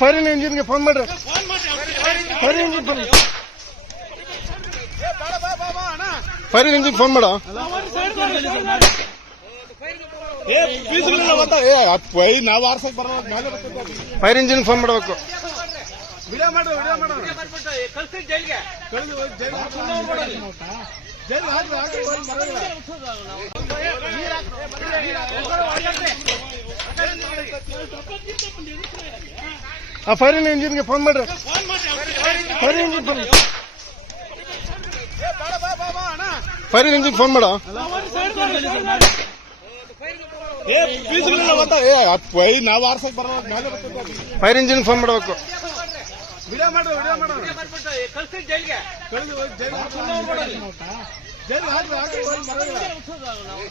Fire ಇಂಜಿನ್ಗೆ phone ಮಾಡ್ರಿ. Fire engine fire engine phone ಮಾಡ. Fire engine phone ಮಾಡಬೇಕು. Fire ಇಂಜಿನ್ಗೆ phone ಮಾಡ್ರಿ. Fire engine fire engine phone ಮಾಡ. Fire engine phone ಮಾಡಬೇಕು.